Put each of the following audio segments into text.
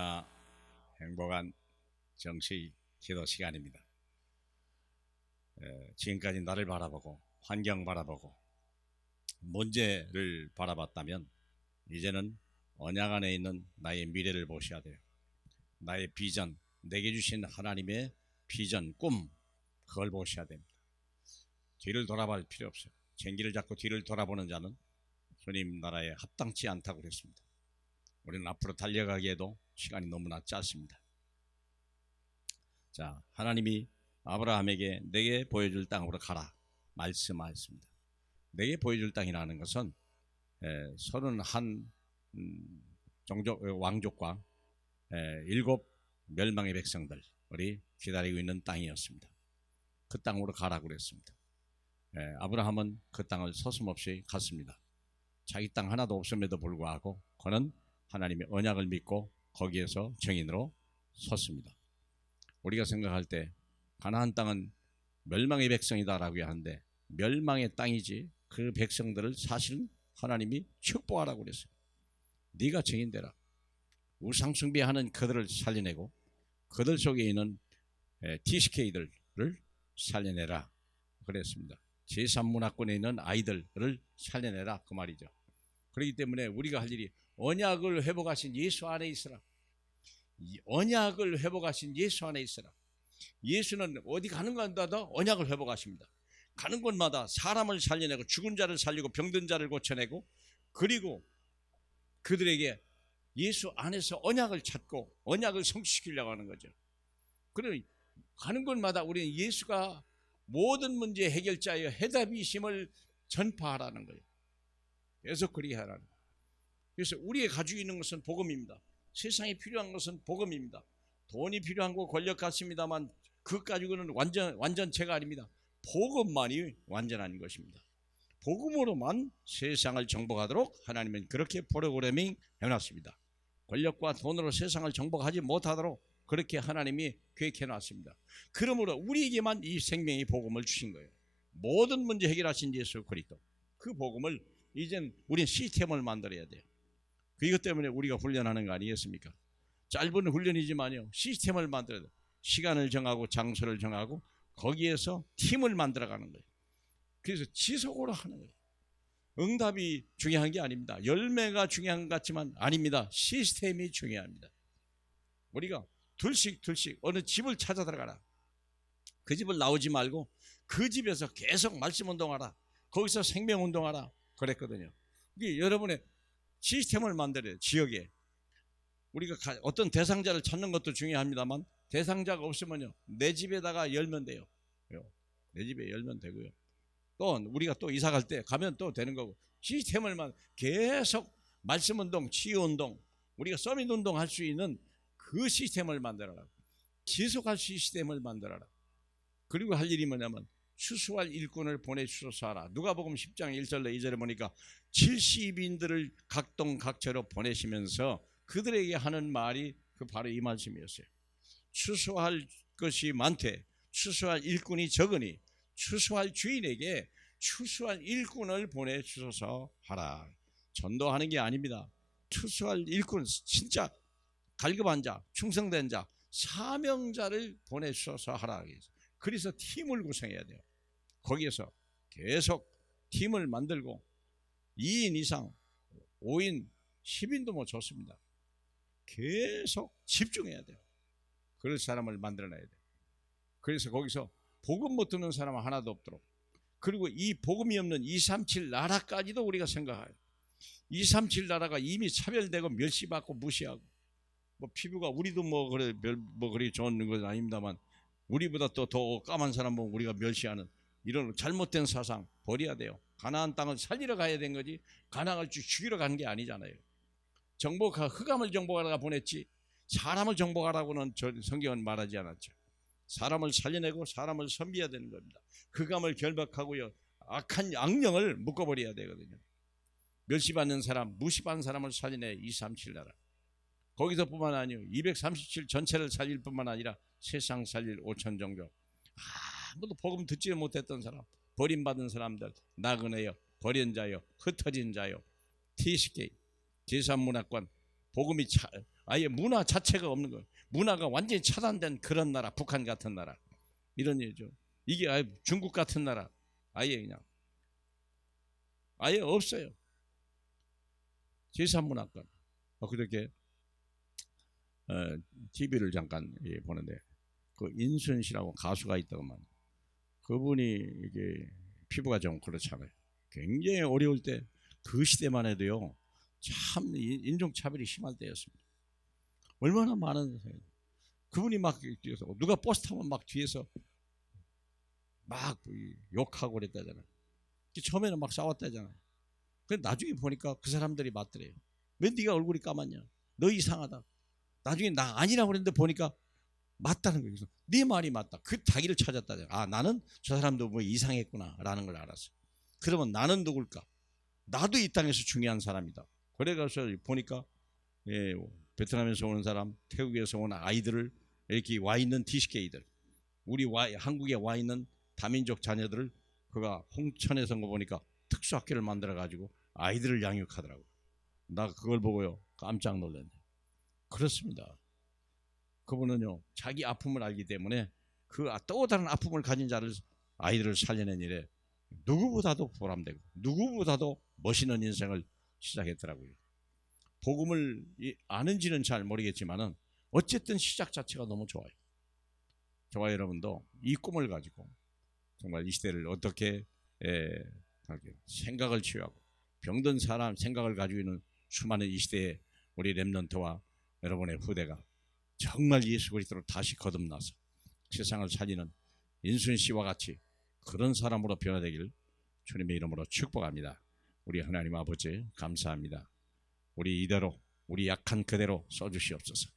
자, 행복한 정시 기도 시간입니다. 지금까지 나를 바라보고 환경 바라보고 문제를 바라봤다면 이제는 언약 안에 있는 나의 미래를 보셔야 돼요. 나의 비전, 내게 주신 하나님의 비전, 꿈, 그걸 보셔야 됩니다. 뒤를 돌아볼 필요 없어요. 쟁기를 잡고 뒤를 돌아보는 자는 주님 나라에 합당치 않다고 그랬습니다. 우리는 앞으로 달려가기에도 시간이 너무나 짧습니다. 자, 하나님이 아브라함에게 내게 보여줄 땅으로 가라 말씀하였습니다. 내게 보여줄 땅이라는 것은 31 왕족과 7 멸망의 백성들이 기다리고 있는 땅이었습니다. 그 땅으로 가라고 그랬습니다. 아브라함은 그 땅을 서슴없이 갔습니다. 자기 땅 하나도 없음에도 불구하고 그는 하나님의 언약을 믿고 거기에서 증인으로 섰습니다. 우리가 생각할 때 가나안 땅은 멸망의 백성이다라고 하는데 멸망의 땅이지 그 백성들을 사실은 하나님이 축복하라고 그랬어요. 네가 증인되라. 우상 숭배하는 그들을 살려내고 그들 속에 있는 TCK들을 살려내라 그랬습니다. 제3문화권에 있는 아이들을 살려내라 그 말이죠. 그렇기 때문에 우리가 할 일이 언약을 회복하신 예수 안에 있으라. 언약을 회복하신 예수 안에 있으라. 예수는 어디 가는 곳마다 언약을 회복하십니다. 가는 곳마다 사람을 살려내고 죽은 자를 살리고 병든 자를 고쳐내고 그리고 그들에게 예수 안에서 언약을 찾고 언약을 성취시키려고 하는 거죠. 그러니 가는 곳마다 우리는 예수가 모든 문제의 해결자여 해답이심을 전파하라는 거예요. 계속 그리 하라는 거예요. 그래서 우리가 가지고 있는 것은 복음입니다. 세상에 필요한 것은 복음입니다. 돈이 필요한 거 권력 같습니다만 그것 가지고는 완전체가 아닙니다. 복음만이 완전한 것입니다. 복음으로만 세상을 정복하도록 하나님은 그렇게 프로그래밍 해놨습니다. 권력과 돈으로 세상을 정복하지 못하도록 그렇게 하나님이 계획해놨습니다. 그러므로 우리에게만 이 생명의 복음을 주신 거예요. 모든 문제 해결하신 예수 그리스도 그 복음을 이젠 우리는 시스템을 만들어야 돼요. 그것 때문에 우리가 훈련하는 거 아니겠습니까? 짧은 훈련이지만요 시스템을 만들어야 돼요. 시간을 정하고 장소를 정하고 거기에서 팀을 만들어가는 거예요. 그래서 지속으로 하는 거예요. 응답이 중요한 게 아닙니다. 열매가 중요한 것 같지만 아닙니다. 시스템이 중요합니다. 우리가 둘씩 어느 집을 찾아 들어가라. 그 집을 나오지 말고 그 집에서 계속 말씀 운동하라. 거기서 생명 운동하라 그랬거든요. 이게 여러분의 시스템을 만들어요. 지역에 우리가 어떤 대상자를 찾는 것도 중요합니다만 대상자가 없으면요 내 집에다가 열면 돼요. 내 집에 열면 되고요. 또 우리가 또 이사 갈 때 가면 또 되는 거고 시스템을 계속 말씀 운동, 치유 운동, 우리가 서밋 운동 할 수 있는 그 시스템을 만들어라. 지속할 시스템을 만들어라. 그리고 할 일이 뭐냐면 추수할 일꾼을 보내주소서 하라. 누가복음 10장 1절로 2절에 보니까 70인들을 각동 각처로 보내시면서 그들에게 하는 말이 바로 이 말씀이었어요. 추수할 것이 많되 추수할 일꾼이 적으니 추수할 주인에게 추수할 일꾼을 보내주소서 하라. 전도하는 게 아닙니다. 추수할 일꾼, 진짜 갈급한 자, 충성된 자, 사명자를 보내주소서 하라. 그래서 팀을 구성해야 돼요. 거기에서 계속 팀을 만들고 2인 이상 5인 10인도 뭐 좋습니다. 계속 집중해야 돼요. 그럴 사람을 만들어놔야 돼요. 그래서 거기서 복음 못 듣는 사람은 하나도 없도록, 그리고 이 복음이 없는 237 나라까지도 우리가 생각해요. 237 나라가 이미 차별되고 멸시받고 무시하고, 뭐 피부가 우리도 그리 좋은 건 아닙니다만 우리보다 또 더 까만 사람 보면 우리가 멸시하는 이런 잘못된 사상 버려야 돼요. 가나안 땅을 살리러 가야 된 거지 가나안을 죽이러 간 게 아니잖아요. 흑암을 정복하다가 보냈지 사람을 정복하라고는 성경은 말하지 않았죠. 사람을 살려내고 사람을 선비해야 되는 겁니다. 흑암을 결박하고요 악한 악령을 묶어버려야 되거든요. 멸시받는 사람, 무시받는 사람을 살려내 237 나라. 거기서뿐만 아니요 237 전체를 살릴 뿐만 아니라 세상 살릴 5천 종족, 아무도 복음 듣지 못했던 사람, 버림받은 사람들, 나그네여, 버린 자여, 흩어진 자여, TCK, 제3문화권, 복음이 아예 문화 자체가 없는 거예요. 문화가 완전히 차단된 그런 나라, 북한 같은 나라, 이런 얘기죠. 이게 아예 중국 같은 나라, 아예 그냥 아예 없어요. 제3문화권. 그렇게 TV를 잠깐 보는데 그 인순 씨라고 가수가 있다고만. 그분이 이게 피부가 좀 그렇잖아요. 굉장히 어려울 때 그 시대만 해도요, 참 인종차별이 심할 때였습니다. 얼마나 많은 그분이 막 누가 버스 타면 막 뒤에서 막 욕하고 그랬다잖아요. 처음에는 막 싸웠다잖아요. 근데 나중에 보니까 그 사람들이 맞더래요. 왜 네가 얼굴이 까맣냐? 너 이상하다. 나중에 나 아니라고 그랬는데 보니까 맞다는 거예요. 그래서 네 말이 맞다. 그 자기를 찾았다잖아요. 아, 나는 저 사람도 뭐 이상했구나 라는 걸 알았어요. 그러면 나는 누굴까? 나도 이 땅에서 중요한 사람이다. 그래가서 보니까 베트남에서 오는 사람, 태국에서 오는 아이들을 이렇게 와 있는 DCK들, 우리 한국에 와 있는 다민족 자녀들을 그가 홍천에서 온 거 보니까 특수학교를 만들어 가지고 아이들을 양육하더라고요. 나 그걸 보고요 깜짝 놀랐네. 그렇습니다. 그분은요 자기 아픔을 알기 때문에 그 또 다른 아픔을 가진 자를 아이들을 살려낸 일에 누구보다도 보람되고 누구보다도 멋있는 인생을 시작했더라고요. 복음을 아는지는 잘 모르겠지만은 어쨌든 시작 자체가 너무 좋아요. 저와 여러분도 이 꿈을 가지고 정말 이 시대를 어떻게 생각을 치유하고 병든 사람 생각을 가지고 있는 수많은 이 시대의 우리 렘넌트와 여러분의 후대가 정말 예수 그리스도로 다시 거듭나서 세상을 살리는 인순 씨와 같이 그런 사람으로 변화되길 주님의 이름으로 축복합니다. 우리 하나님 아버지 감사합니다. 우리 이대로 우리 약한 그대로 써주시옵소서.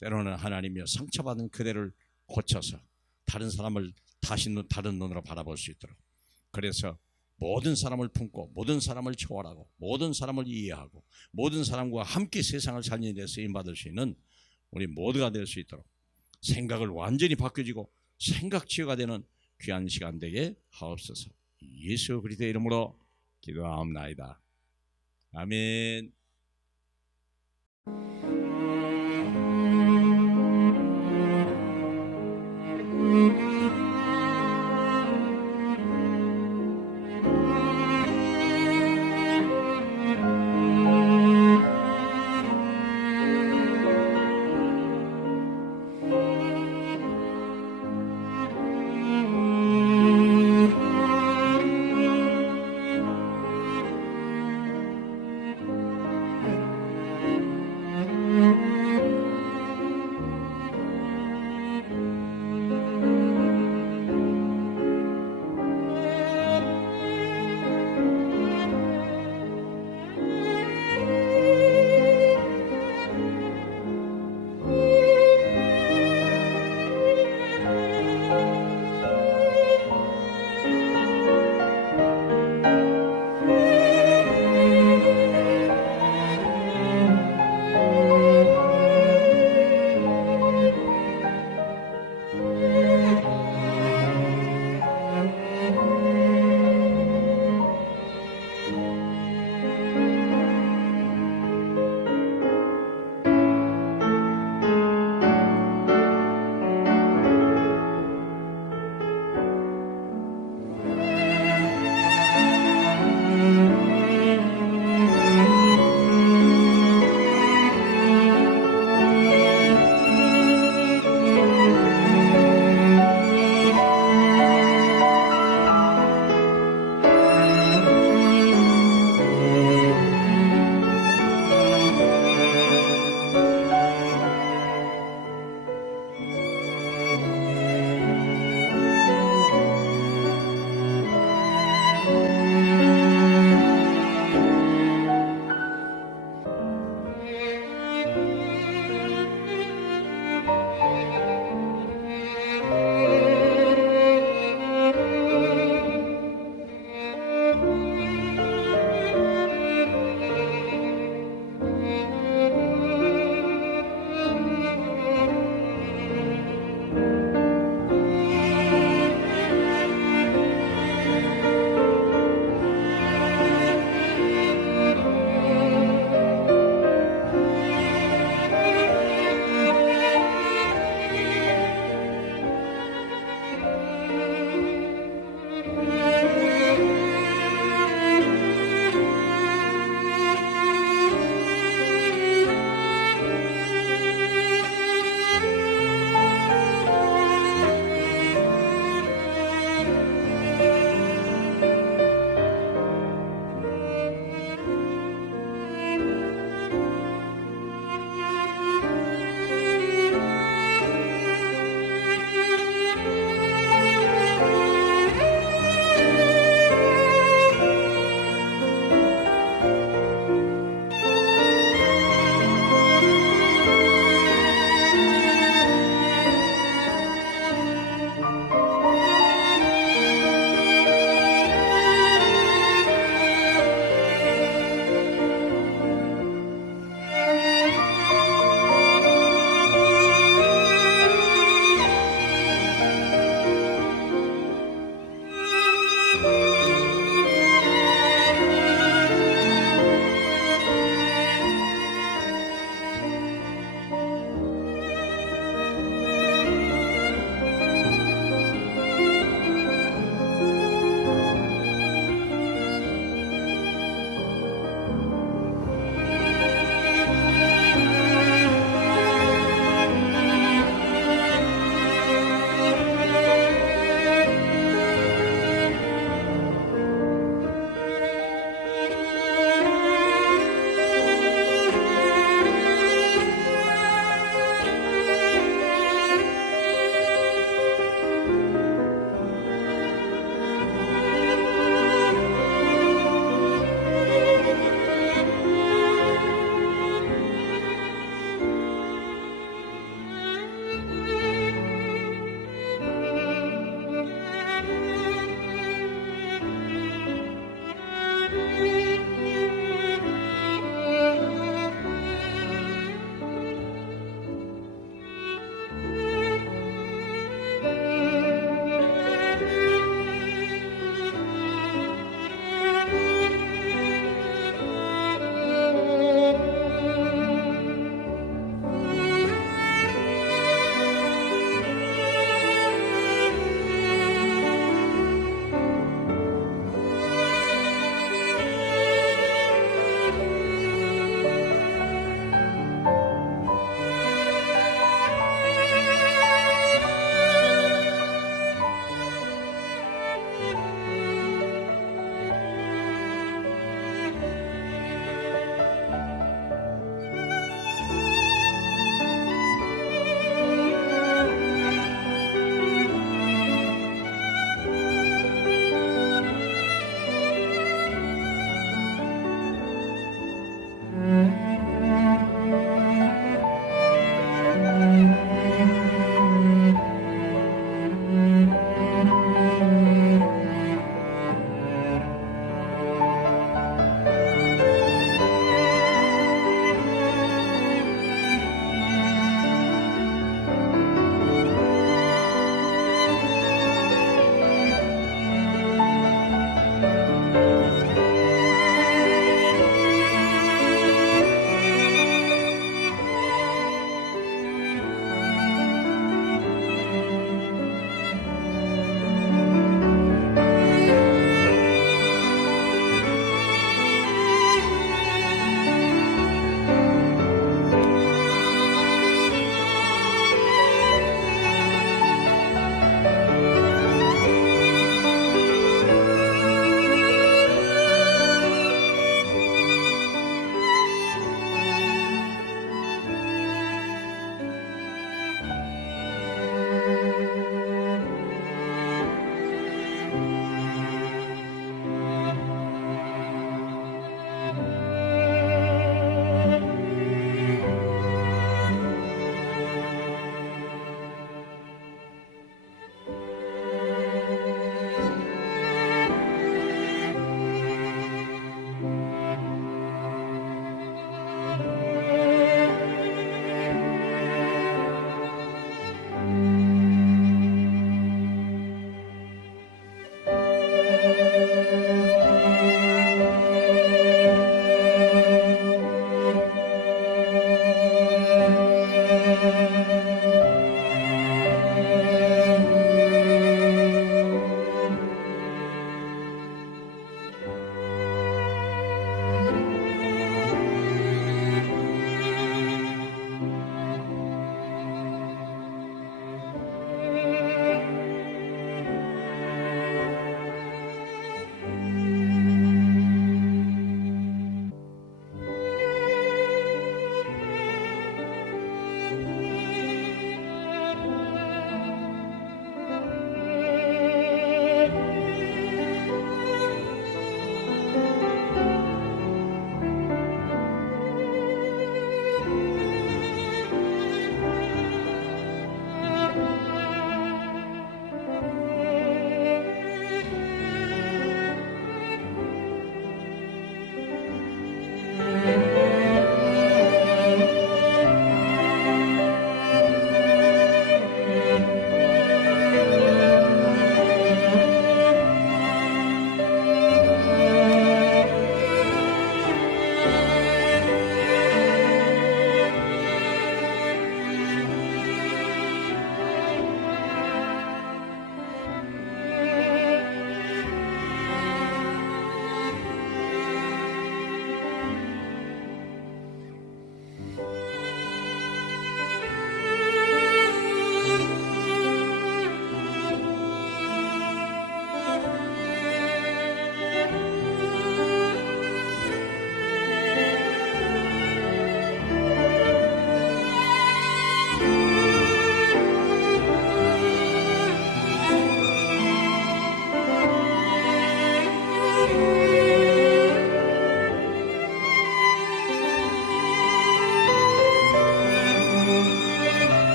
때로는 하나님이여 상처받은 그대를 고쳐서 다른 사람을 다시 다른 눈으로 바라볼 수 있도록, 그래서 모든 사람을 품고 모든 사람을 초월하고 모든 사람을 이해하고 모든 사람과 함께 세상을 살리는 데 쓰임받을 수 있는 우리 모두가 될 수 있도록 생각을 완전히 바뀌어지고 생각 치유가 되는 귀한 시간 되게 하옵소서. 예수 그리스도의 이름으로 기도하옵나이다. 아멘.